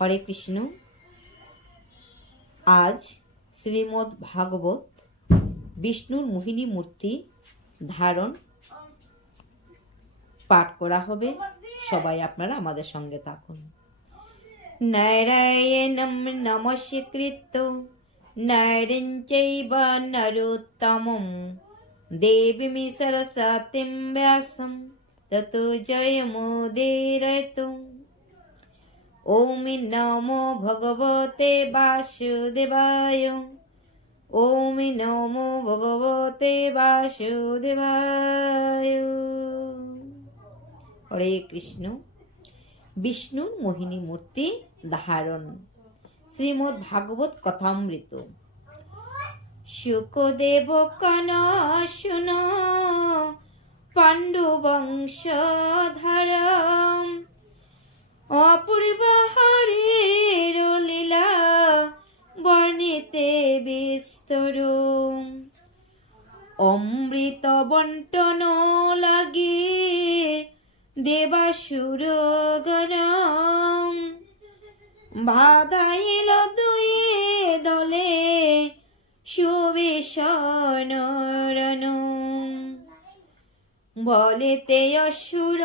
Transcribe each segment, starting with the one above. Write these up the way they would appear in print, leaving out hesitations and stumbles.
হরে কৃষ্ণ। আজ শ্রীমদ্ ভাগবত বিষ্ণুর মোহিনী মূর্তি ধারণ পাঠ করা হবে। সবাই আপনারা আমাদের সঙ্গে থাকুন। নারায়ণং নমস্কৃত্য নারং চৈব নরোত্তমং দেবীং সরস্বতীং ব্যাসং ততো জয়মুদীরয়তু। ওম নমো ভগবতে বাসুদেবায়। ওম নমো ভগবতে বাসুদেবায়। হরে কৃষ্ণ। বিষ্ণুর মোহিনী মূর্তি ধারণ, শ্রীমদ্ ভাগবত কথামৃত। শুকদেব কন শুন পাণ্ডু বংশধর, অপূর্ব হরির লীলা বর্ণিতে বিস্তর। অমৃত বন্টন লাগি দেবাসুর গণ, বাধাইল দুয়ে দলে সুবিষণ রণ। বলেতে অসুর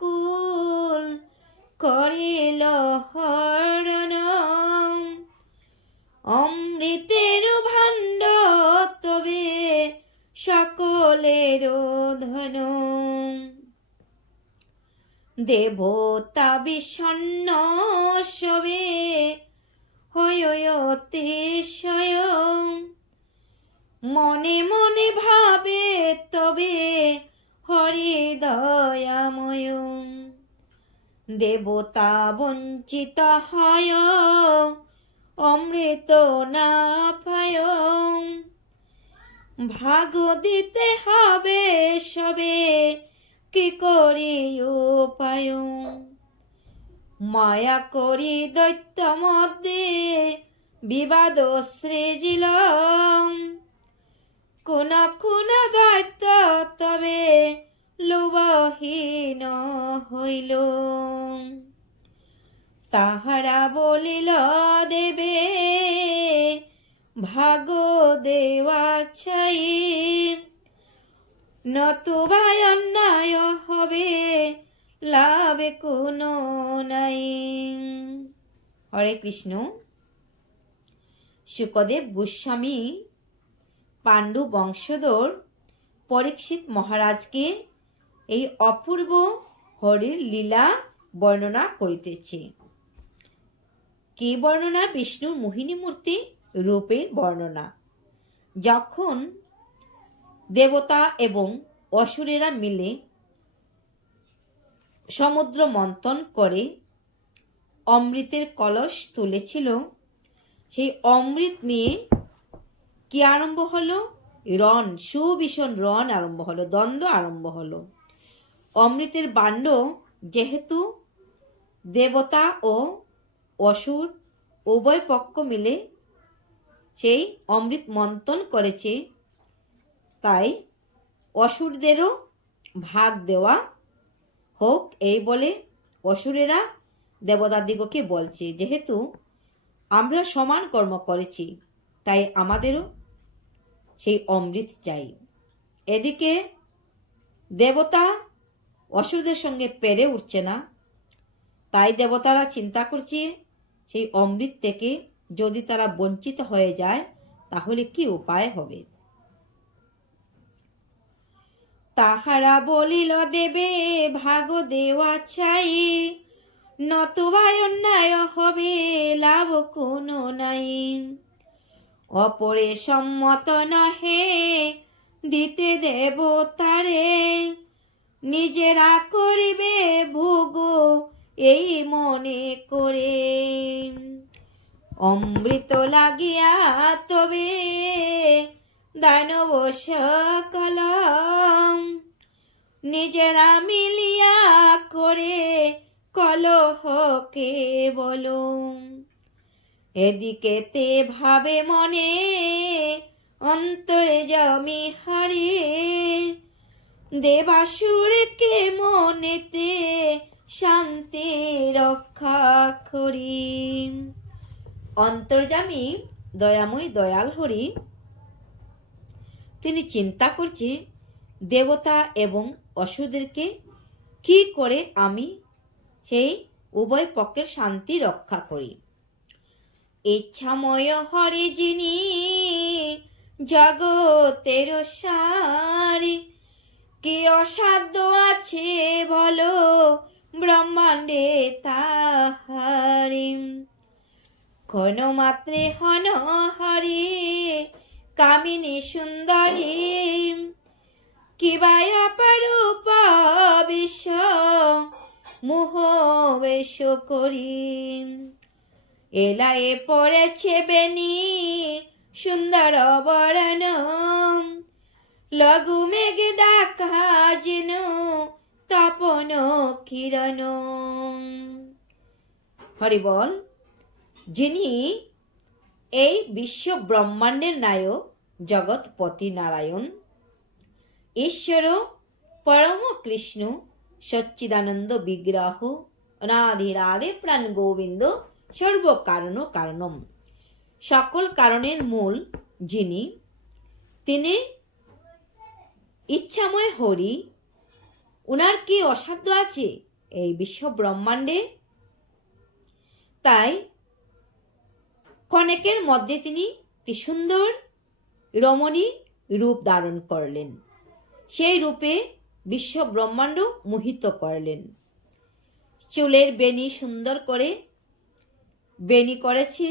কুল করিল হরণ, অমৃতের ভাণ্ড তবে সকলের ধন। দেবতা বিষণ্ণ সবে হয়তিশয়, মনে মনে ভাবে তবে হরি দয়াময়। দেবতা বঞ্চিত হয় অমৃত না পায়, ভাগ দিতে হবে সবে কি করি উপায়। মায়া করি দৈত্য মধ্যে বিবাদ সৃজিল, কোন কোন দৈত্য তবে লোভহীন হইল। তাহারা বলিল দেবে ভাগ দেওয়া চাই, নতুবা অন্যায় হবে লাভে কোনো নাই। হরে কৃষ্ণ। শুকদেব গোস্বামী পাণ্ডু বংশধর পরীক্ষিত মহারাজকে এই অপূর্ব হরির লীলা বর্ণনা করিতেছে। কি বর্ণনা? বিষ্ণুর মোহিনী মূর্তি রূপের বর্ণনা। যখন দেবতা এবং অসুরেরা মিলে সমুদ্র মন্থন করে অমৃতের কলস তুলেছিল, সেই অমৃত নিয়ে কি আরম্ভ হলো? রণ, সুভীষণ রণ আরম্ভ হলো, দ্বন্দ্ব আরম্ভ হলো। অমৃতের বাণ্ড যেহেতু দেবতা ও অসুর উভয় পক্ষ মিলে সেই অমৃত মন্থন করেছে, তাই অসুরদেরও ভাগ দেওয়া হোক এই বলে অসুরেরা দেবতাদিগকে বলছে, যেহেতু আমরা সমান কর্ম করেছি তাই আমাদেরও সেই অমৃত চাই। এদিকে দেবতা অসুরদের সঙ্গে পেরে উঠছে না, তাই দেবতারা চিন্তা করছে সেই অমৃত থেকে যদি তারা বঞ্চিত হয়ে যায় তাহলে কি উপায় হবে। তাহারা বলিল দেবে ভাগ দেওয়া চাই, নতুবা অন্যায় হবে লাভ কোনো নাই। অপরে সম্মত নহে দিতে দেবতারে, নিজেরা করিবে ভোগ এই মনে করে। অমৃত লাগিয়া তবে দানব সকল, নিজেরা মিলিয়া করে কলহ কেবল। এদিকে তে ভাবে মনে অন্তরে জমি হারে, দেবাসুরকে মনেতে শান্তি রক্ষা করি। অন্তর্যামী দয়াময় দয়াল হরি তিনি চিন্তা করছে দেবতা এবং অসুরদেরকে কি করে আমি সেই উভয় পক্ষের শান্তি রক্ষা করি। ইচ্ছাময় হরে যিনি জগতের সারি, কি অসাধ্য আছে বলো ব্রহ্মাণ্ডে তাহারি। ক্ষণ মাত্রে হন হরি কামিনী সুন্দরী, কিবায় অপরূপ বিশ্ব মোহ বেশ করি। এলায়ে পড়েছে বেনি সুন্দর বরণ, লঘু মেঘ ডাকা যেন তপন কিরণ। হরি বল। যিনি এই বিশ্ব ব্রহ্মাণ্ডের নায়ক জগৎপতি নারায়ণ, ঈশ্বর পরম কৃষ্ণ সচ্চিদানন্দ বিগ্রহ অনাদিরাদে প্রাণ গোবিন্দ সর্ব কারণ কারণম, সকল কারণের মূল যিনি, তিনি ইচ্ছাময় হরি। উনার কি অসাধ্য আছে এই বিশ্ব ব্রহ্মাণ্ডে? তাই ক্ষণেকের মধ্যে তিনি কি সুন্দর রমণী রূপ ধারণ করলেন, সেই রূপে বিশ্ব ব্রহ্মাণ্ড মোহিত করলেন। চুলের বেনি সুন্দর করে বেনি করেছে,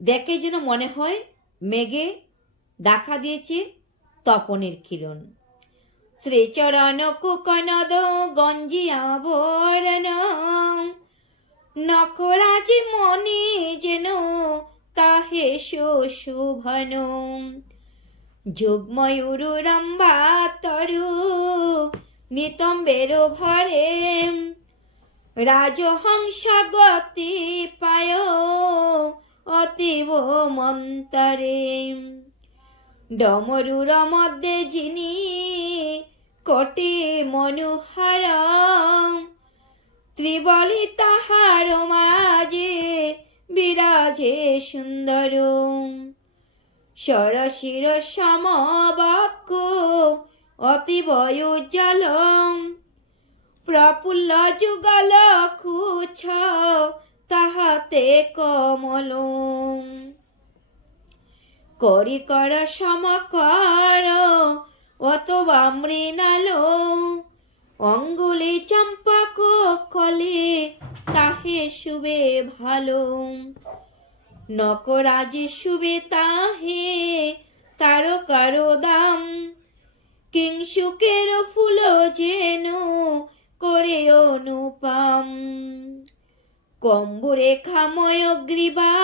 দেখে যেন মনে হয় মেঘে দেখা দিয়েছে তপনের কিরণ। শ্রীচরণ কুকনদ গঞ্জিয়া বরণ, নখরাজি মনি যেন তাহে শোভন। যুগময়ূর রম্বা তরু নিতম্বের ভরে, রাজহংস গতি পায় অতীব মন্তরে। ডমরুর মধ্যে যিনি কোটি মনোহর, ত্রিবলি তাহার মাঝে বিরাজে সুন্দর। সরশির সমবক্ষ অতীব উজ্জ্বল, প্রফুল্ল যুগল খুছ তাহাতে কমল। করি কর সমকর অথবা মৃণাল, অঙ্গুলি চম্পক কলি তাহে শুবে ভালো। নকরাজি শুবে তাহে তারকার দাম, কিংসুকের ফুল যেন করে অনুপম। কম্বরে খাময় গ্রীবা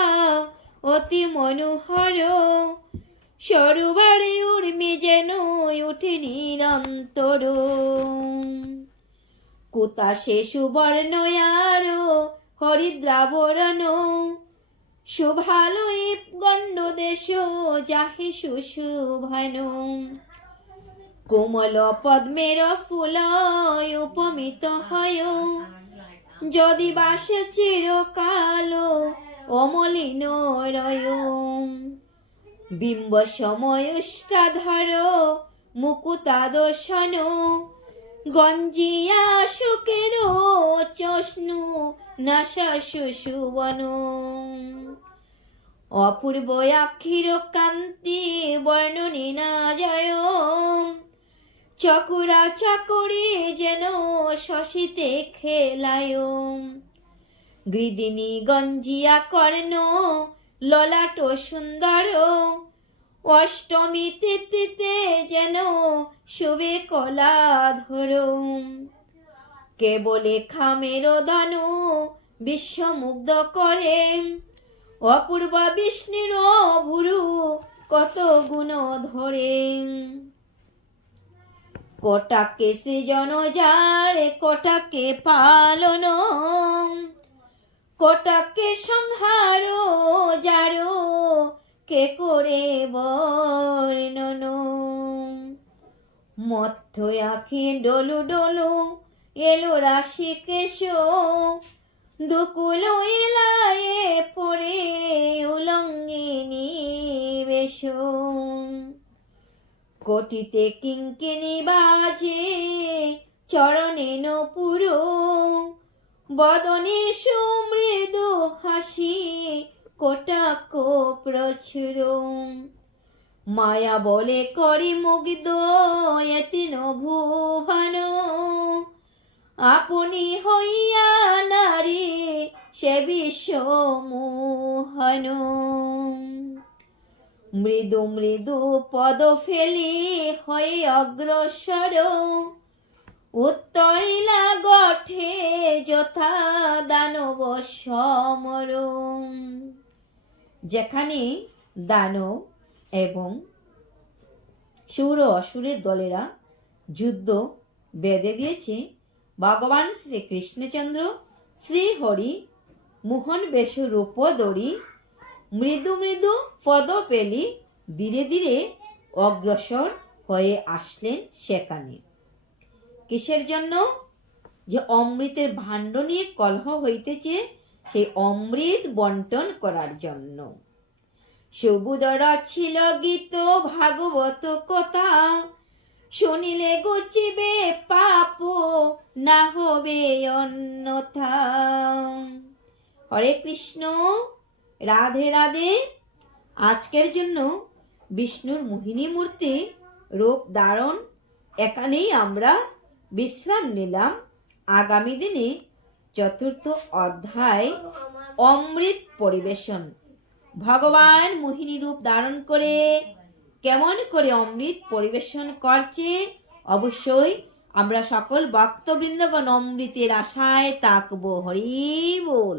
অতি মনোহর, সরোবরে উর্মি যেন উঠে নিরন্তর। কুতাশে সুবর্ণয়ার হরিদ্রাবরণ, শোভালয়ে গণ্ড দেশ যাহে সুশোভন। কোমল পদ্মের ফুল উপমিত হয়, যদি বাসে চিরকাল অমলিন রয়। বিম্ব সময়ষ্টাধর মুকুতাদশন, গঞ্জিয়া শুকের চষ্ণু নাসা সুবন। অপূর্ব আক্ষির কান্তি বর্ণনী না যায়, চকুরা চাকরি যেন শশীতে খেলায়। গৃদিনী গঞ্জিয়া কর্ণ ললাট সুন্দর, অষ্টমী তিথিতে যেন শুভে কলাধর। কেবলে খামের ধনু বিশ্বমুগ্ধ করে, অপূর্ব বিষ্ণুর ভুরু কত গুণ ধরে। কোটাকে সৃজন যার কোটাকে পালন, কোটাকে সংহার যার কে করে বর্ণন। মধ্য আখি ডলু ডলু এলো রাশি কেশ, দুকুল এলাই কোটিতে কিঙ্কিণী বাজে চরণে নপুর, বদনে সুমৃদু হাসি কটাক্ষ প্রচুর। মায়া বলে করি মুগ্ধ এতিন ভুবন, আপনি হইয়া নারী সে বিশ্বমোহন। মৃদু মৃদু পদ ফেলি হয়ে অগ্রসর, উত্তরিলা গঠে যথা দানব সমর। যেখানে দানব এবং সুর ও অসুরের দলেরা যুদ্ধ বেঁধে দিয়েছে, ভগবান শ্রী কৃষ্ণচন্দ্র শ্রীহরি মোহন বেশ রূপ দড়ি, মৃদু মৃদু পদ পেলি ধীরে ধীরে অগ্রসর হয়ে আসলেন সেখানে। কিসের জন্য? যে অমৃতের ভাণ্ড নিয়ে কলহ হইতেছে, সেই অমৃত বন্টন করার জন্য। সুবুদরা ছিল গীত ভাগবত কথা, শুনিলে গুচিবে পাপ না হবে অন্যথা। হরে কৃষ্ণ, রাধে রাধে। আজকের জন্য বিষ্ণুর মোহিনী মূর্তি রূপ ধারণ এখানেই আমরা বিশ্রাম নিলাম। আগামী দিনে চতুর্থ অধ্যায় অমৃত পরিবেশন। ভগবান মোহিনী রূপ ধারণ করে কেমন করে অমৃত পরিবেশন করছে, অবশ্যই আমরা সকল ভক্তবৃন্দগণ অমৃতের আশায় থাকবো। হরি বল।